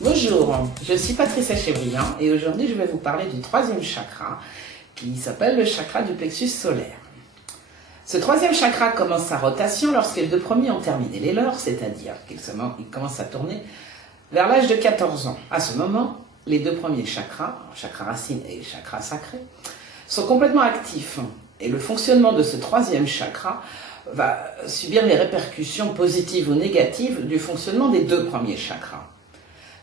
Bonjour, je suis Patricia Chevrillon et aujourd'hui je vais vous parler du troisième chakra qui s'appelle le chakra du plexus solaire. Ce troisième chakra commence sa rotation lorsque les deux premiers ont terminé les leurs, c'est-à-dire qu'ils commencent à tourner vers l'âge de 14 ans. À ce moment, les deux premiers chakras, chakra racine et chakra sacré, sont complètement actifs et le fonctionnement de ce troisième chakra va subir les répercussions positives ou négatives du fonctionnement des deux premiers chakras.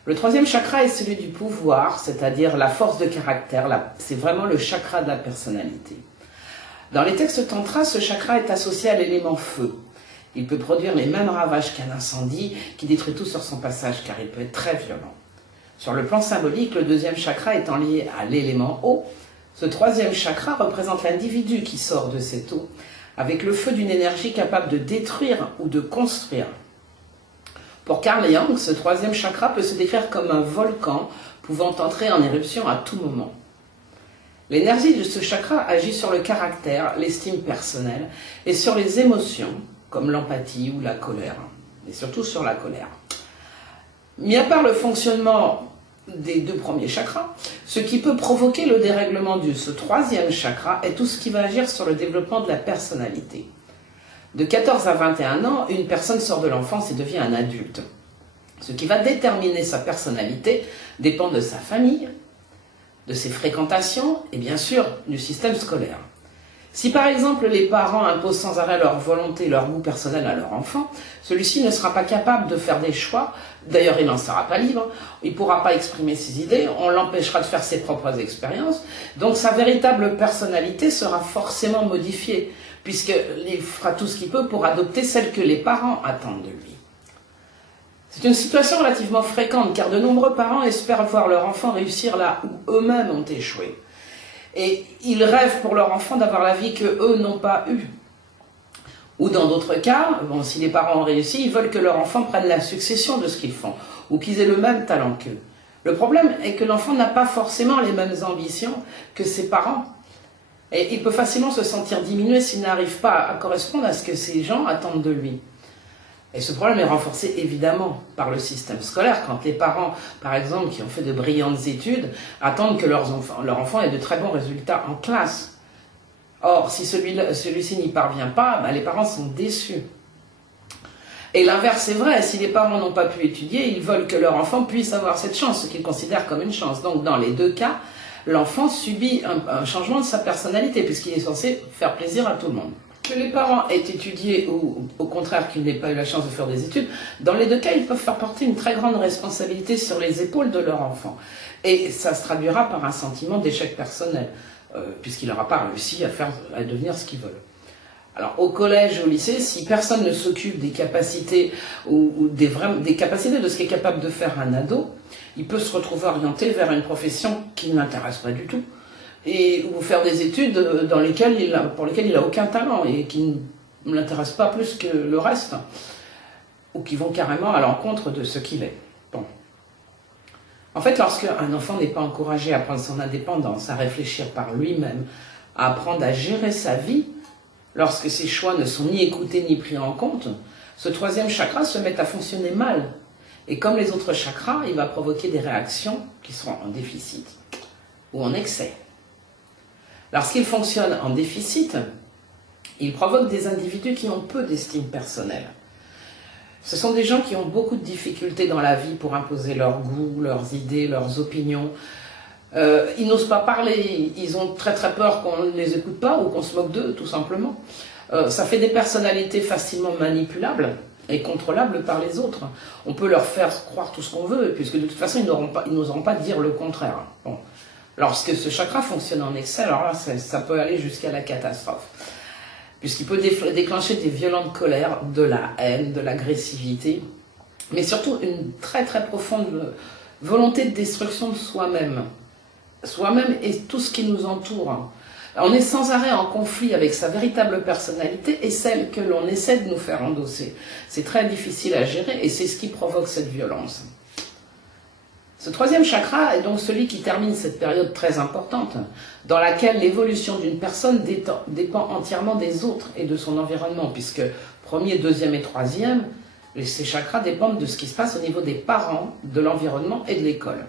Le troisième chakra est celui du pouvoir, c'est-à-dire la force de caractère, c'est vraiment le chakra de la personnalité. Dans les textes tantra, ce chakra est associé à l'élément feu. Il peut produire les mêmes ravages qu'un incendie qui détruit tout sur son passage car il peut être très violent. Sur le plan symbolique, le deuxième chakra étant lié à l'élément eau, ce troisième chakra représente l'individu qui sort de cette eau avec le feu d'une énergie capable de détruire ou de construire. Pour Carl Jung, ce troisième chakra peut se décrire comme un volcan pouvant entrer en éruption à tout moment. L'énergie de ce chakra agit sur le caractère, l'estime personnelle et sur les émotions, comme l'empathie ou la colère, mais surtout sur la colère. Mis à part le fonctionnement des deux premiers chakras, ce qui peut provoquer le dérèglement de ce troisième chakra est tout ce qui va agir sur le développement de la personnalité. De 14 à 21 ans, une personne sort de l'enfance et devient un adulte. Ce qui va déterminer sa personnalité dépend de sa famille, de ses fréquentations et bien sûr du système scolaire. Si par exemple les parents imposent sans arrêt leur volonté, leur goût personnel à leur enfant, celui-ci ne sera pas capable de faire des choix, d'ailleurs il n'en sera pas libre, il ne pourra pas exprimer ses idées, on l'empêchera de faire ses propres expériences, donc sa véritable personnalité sera forcément modifiée, puisqu'il fera tout ce qu'il peut pour adopter celle que les parents attendent de lui. C'est une situation relativement fréquente, car de nombreux parents espèrent voir leur enfant réussir là où eux-mêmes ont échoué. Et ils rêvent pour leur enfant d'avoir la vie qu'eux n'ont pas eue. Ou dans d'autres cas, si les parents ont réussi, ils veulent que leur enfant prenne la succession de ce qu'ils font, ou qu'ils aient le même talent qu'eux. Le problème est que l'enfant n'a pas forcément les mêmes ambitions que ses parents. Et il peut facilement se sentir diminué s'il n'arrive pas à correspondre à ce que ces gens attendent de lui. Et ce problème est renforcé évidemment par le système scolaire, quand les parents, par exemple, qui ont fait de brillantes études, attendent que leur enfant ait de très bons résultats en classe. Or, si celui-ci n'y parvient pas, les parents sont déçus. Et l'inverse est vrai, si les parents n'ont pas pu étudier, ils veulent que leur enfant puisse avoir cette chance, ce qu'ils considèrent comme une chance. Donc dans les deux cas, l'enfant subit un changement de sa personnalité, puisqu'il est censé faire plaisir à tout le monde. Que les parents aient étudié ou au contraire qu'ils n'aient pas eu la chance de faire des études, dans les deux cas, ils peuvent faire porter une très grande responsabilité sur les épaules de leur enfant. Et ça se traduira par un sentiment d'échec personnel, puisqu'il n'aura pas réussi à devenir ce qu'ils veulent. Alors au collège, au lycée, si personne ne s'occupe des capacités des capacités de ce qu'est capable de faire un ado, il peut se retrouver orienté vers une profession qui ne l'intéresse pas du tout, ou faire des études pour lesquelles il n'a aucun talent et qui ne l'intéressent pas plus que le reste, ou qui vont carrément à l'encontre de ce qu'il est. Bon. En fait, lorsqu'un enfant n'est pas encouragé à prendre son indépendance, à réfléchir par lui-même, à apprendre à gérer sa vie, lorsque ses choix ne sont ni écoutés ni pris en compte, ce troisième chakra se met à fonctionner mal. Et comme les autres chakras, il va provoquer des réactions qui seront en déficit ou en excès. Lorsqu'il fonctionne en déficit, il provoque des individus qui ont peu d'estime personnelle. Ce sont des gens qui ont beaucoup de difficultés dans la vie pour imposer leurs goûts, leurs idées, leurs opinions. Ils n'osent pas parler, ils ont très très peur qu'on ne les écoute pas ou qu'on se moque d'eux, tout simplement. Ça fait des personnalités facilement manipulables et contrôlables par les autres. On peut leur faire croire tout ce qu'on veut, puisque de toute façon, ils n'oseront pas dire le contraire. Bon. Lorsque ce chakra fonctionne en excès, alors là, ça peut aller jusqu'à la catastrophe. puisqu'il peut déclencher des violentes colères, de la haine, de l'agressivité, mais surtout une très très profonde volonté de destruction de soi-même. Soi-même et tout ce qui nous entoure. On est sans arrêt en conflit avec sa véritable personnalité et celle que l'on essaie de nous faire endosser. C'est très difficile à gérer et c'est ce qui provoque cette violence. Ce troisième chakra est donc celui qui termine cette période très importante, dans laquelle l'évolution d'une personne dépend entièrement des autres et de son environnement, puisque premier, deuxième et troisième, ces chakras dépendent de ce qui se passe au niveau des parents, de l'environnement et de l'école.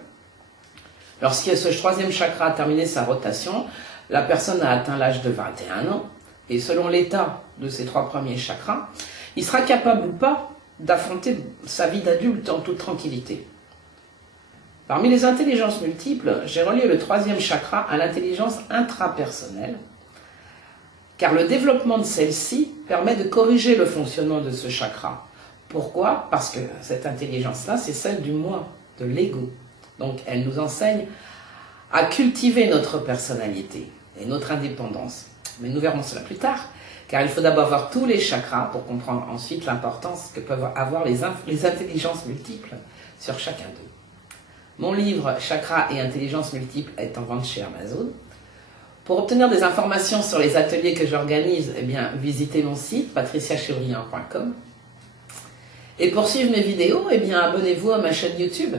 Lorsque ce troisième chakra a terminé sa rotation, la personne a atteint l'âge de 21 ans, et selon l'état de ces trois premiers chakras, il sera capable ou pas d'affronter sa vie d'adulte en toute tranquillité. Parmi les intelligences multiples, j'ai relié le troisième chakra à l'intelligence intrapersonnelle, car le développement de celle-ci permet de corriger le fonctionnement de ce chakra. Pourquoi? Parce que cette intelligence-là, c'est celle du moi, de l'ego. Donc elle nous enseigne à cultiver notre personnalité et notre indépendance. Mais nous verrons cela plus tard, car il faut d'abord voir tous les chakras pour comprendre ensuite l'importance que peuvent avoir les intelligences multiples sur chacun d'eux. Mon livre « Chakras et intelligences multiples » est en vente chez Amazon. Pour obtenir des informations sur les ateliers que j'organise, eh bien, visitez mon site patriciachevrillon.com. Et pour suivre mes vidéos, eh bien, abonnez-vous à ma chaîne YouTube.